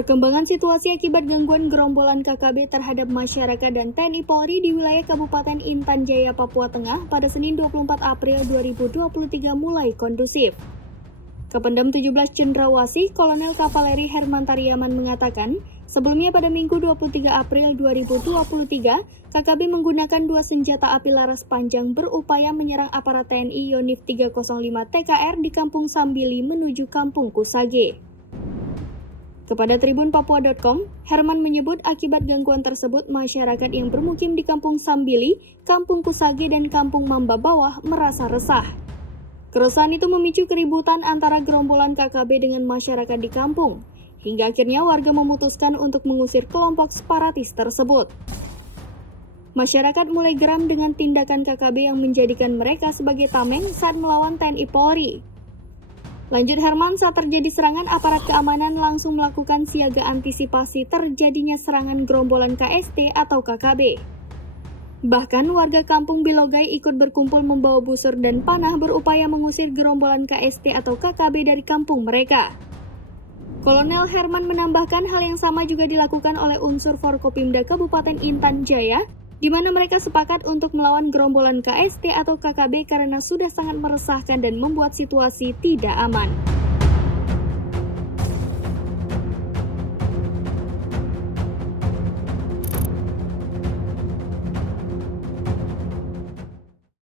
Perkembangan situasi akibat gangguan gerombolan KKB terhadap masyarakat dan TNI Polri di wilayah Kabupaten Intan Jaya, Papua Tengah pada Senin 24 April 2023 mulai kondusif. Kapendam 17 Cendrawasih, Kolonel Kavaleri Herman Tariaman mengatakan, sebelumnya pada Minggu 23 April 2023, KKB menggunakan dua senjata api laras panjang berupaya menyerang aparat TNI Yonif 305 TKR di Kampung Sambili menuju Kampung Kusage. Kepada Tribun Papua.com, Herman menyebut akibat gangguan tersebut masyarakat yang bermukim di Kampung Sambili, Kampung Kusage, dan Kampung Mamba Bawah merasa resah. Keresahan itu memicu keributan antara gerombolan KKB dengan masyarakat di kampung, hingga akhirnya warga memutuskan untuk mengusir kelompok separatis tersebut. Masyarakat mulai geram dengan tindakan KKB yang menjadikan mereka sebagai tameng saat melawan TNI Polri. Lanjut Herman, saat terjadi serangan, aparat keamanan langsung melakukan siaga antisipasi terjadinya serangan gerombolan KST atau KKB. Bahkan warga kampung Bilogai ikut berkumpul membawa busur dan panah berupaya mengusir gerombolan KST atau KKB dari kampung mereka. Kolonel Herman menambahkan hal yang sama juga dilakukan oleh unsur Forkopimda Kabupaten Intan Jaya, di mana mereka sepakat untuk melawan gerombolan KST atau KKB karena sudah sangat meresahkan dan membuat situasi tidak aman.